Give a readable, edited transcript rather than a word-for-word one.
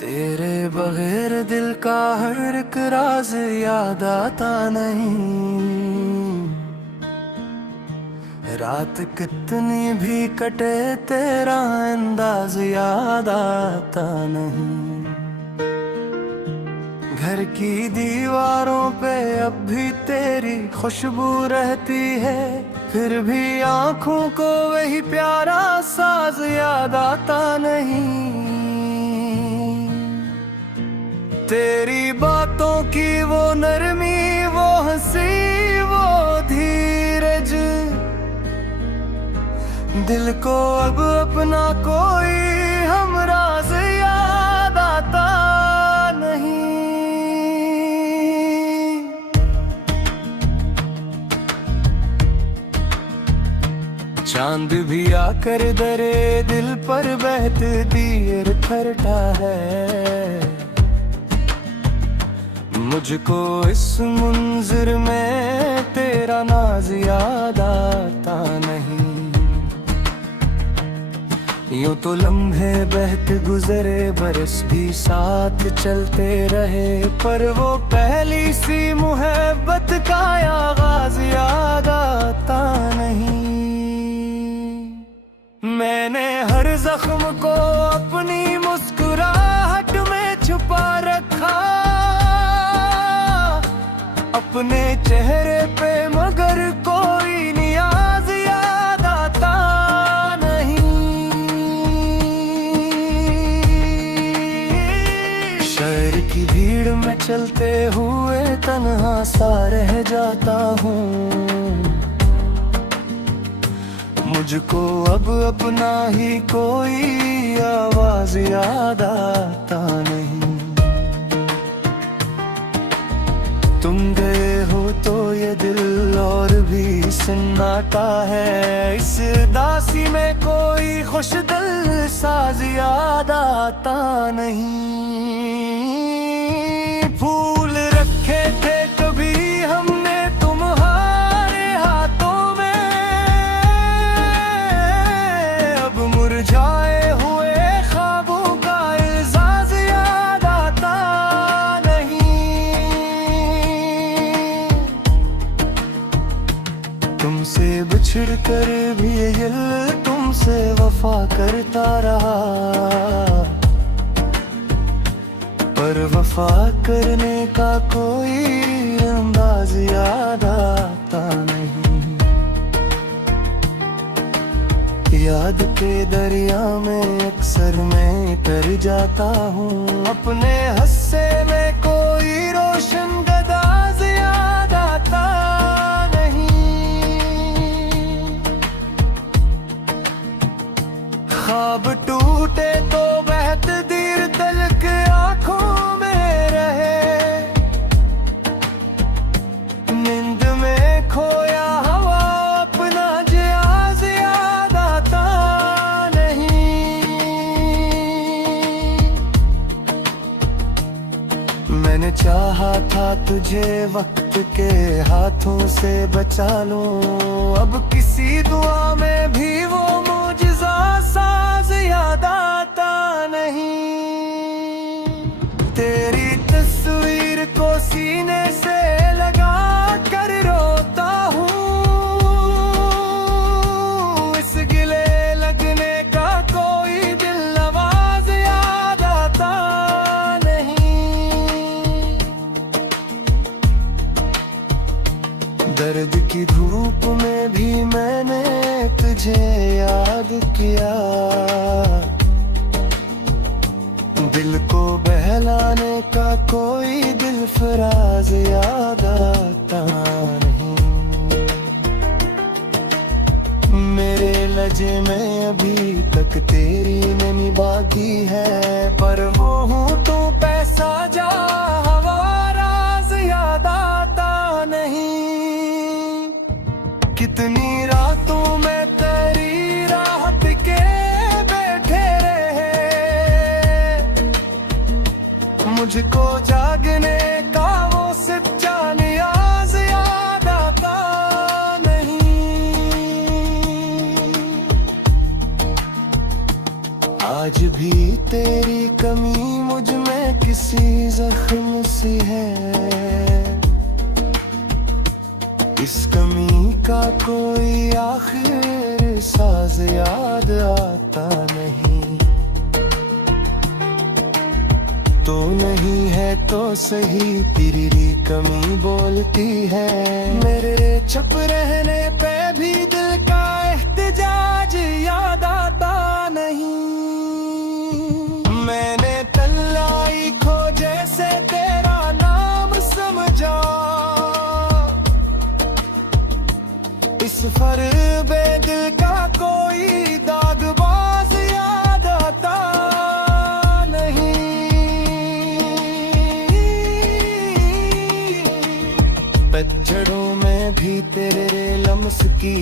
तेरे बगैर दिल का हर एक राज याद आता नहीं। रात कितनी भी कटे तेरा अंदाज याद आता नहीं। घर की दीवारों पे अब भी तेरी खुशबू रहती है, फिर भी आंखों को वही प्यारा साज याद आता नहीं। तेरी बातों की वो नरमी, वो हंसी, वो धीरज, दिल को अब अपना कोई हमराज याद आता नहीं। चांद भी आकर दरे दिल पर बहत दियर फरटा है। मुझको इस मुंजिर में तेरा नाज याद आता नहीं। यूं तो लम्हे बहत गुजरे, बरस भी साथ चलते रहे, पर वो पहली सी मुहब्बत का आगाज याद आता नहीं। मैंने हर जख्म को अपनी मुस्कुराहट में छुपा रखा, अपने चेहरे पे, मगर कोई नियाज याद आता नहीं। शहर की भीड़ में चलते हुए तन्हा सा रह जाता हूँ। मुझको अब अपना ही कोई आवाज याद आता नहीं। तुम गए हो तो ये दिल और भी सन्नाटा है। इस दासी में कोई खुश दिल साज याद आता नहीं। फूल रखे थे कभी हमने तुम्हारे हाथों में, अब मुरझाए हुए ख्वाबों का एहसास याद आता नहीं। तुमसे बिछड़ कर भी दिल तुमसे वफा करता रहा, पर वफा करने का कोई अंदाज याद आता नहीं। याद के दरिया में अक्सर मैं तर जाता हूँ, अपने हस्से में कोई रोशन गदाज याद आता नहीं। ख्वाब टूटे तो बहत देर तलक आंखों में रहे, नींद में खोया हवा अपना जहाज याद आता नहीं। मैंने चाहा था तुझे वक्त के हाथों से बचा लूं, अब किसी दुआ में भी वो मुझसा साज याद आता नहीं। तेरी तस्वीर को सीने से लगा कर रोता हूँ, इस गिले लगने का कोई दिल नवाज याद आता नहीं। दर्द की धूप में भी मैंने तुझे याद किया, दिल को बहलाने का कोई दिल फराज याद आता नहीं। मेरे लजे में अभी तक तेरी नमी बाकी है, पर वो हूँ तो पैसा जा हवा राज याद आता नहीं। कितनी रातों में तेरी राहत के बैठे रहे, मुझको जागने का वो सच्चा नियाज याद आता नहीं। आज भी तेरी कमी मुझ में किसी जख्म सी है, इस कमी का कोई आखिर साज याद आता नहीं। तो नहीं है तो सही तेरी कमी बोलती है, मेरे चुप रहने पे भी दिल का एहतिजाज याद आता नहीं। मैंने तन्हाई खोजे से तेरा नाम समझा, इस फरबे दिल का कोई दागबाज याद आता नहीं। पतझड़ों में भी तेरे लम्स की